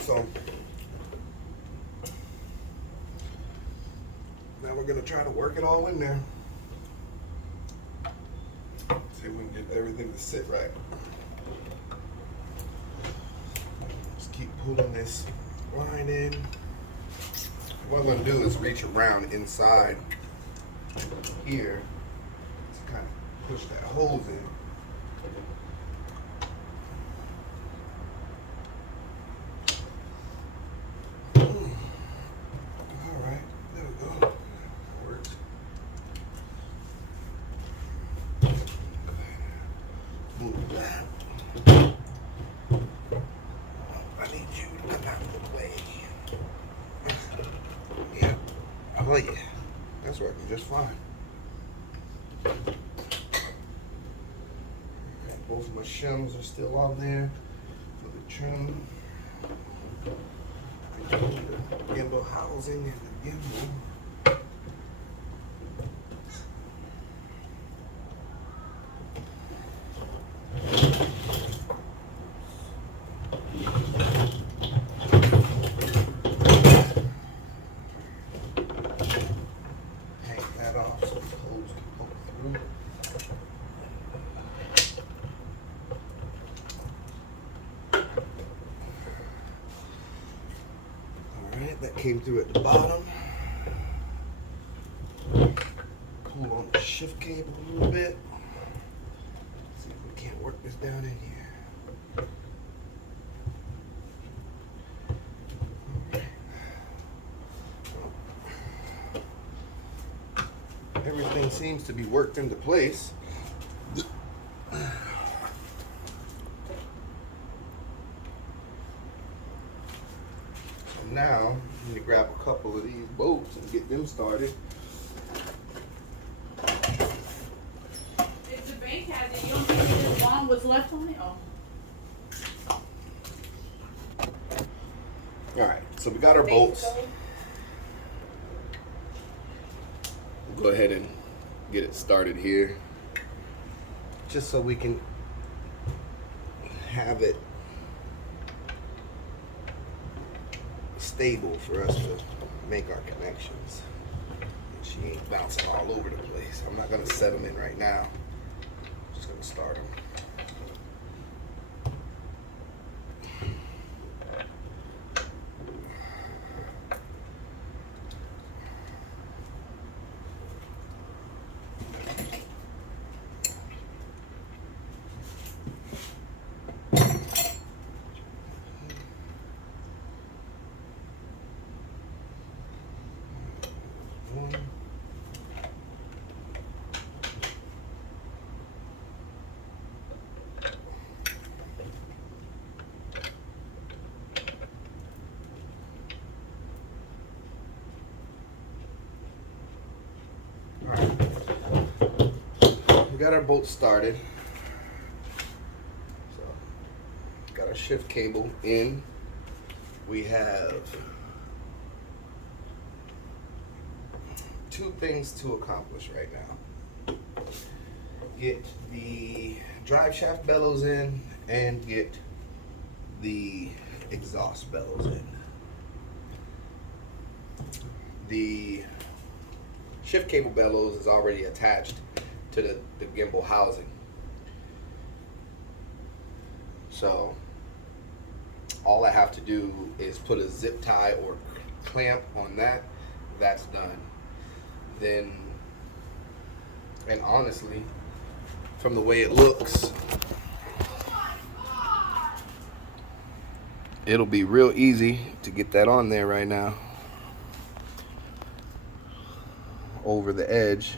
So now we're gonna try to work it all in there. See if we can get everything to sit right. Just keep pulling this line in. What I'm gonna do is reach around inside here to kind of push that hose in. Alright, there we go. That works. Move that. I need you to come out of the way. Yeah. Oh yeah. That's working just fine. Both of my shims are still on there for the trim. I do the gimbal housing and the gimbal. Hang that off so the hose can poke through. Alright, that came through at the bottom. Pull on the shift cable a little bit. See if we can't work this down in here. Everything seems to be worked into place. Now, I'm going to grab a couple of these bolts and get them started. If the bank has it, you don't think there's long what's left on it? Oh. Alright, so we got our bolts. We'll go ahead and get it started here. Just so we can have it stable for us to make our connections. She ain't bouncing all over the place. I'm not going to set them in right now. I'm just going to start them. We got our bolts started. So, got our shift cable in. We have two things to accomplish right now. Get the drive shaft bellows in and get the exhaust bellows in. The shift cable bellows is already attached to the gimbal housing. So all I have to do is put a zip tie or clamp on that. That's done. Then, and honestly, from the way it looks, it'll be real easy to get that on there right now over the edge.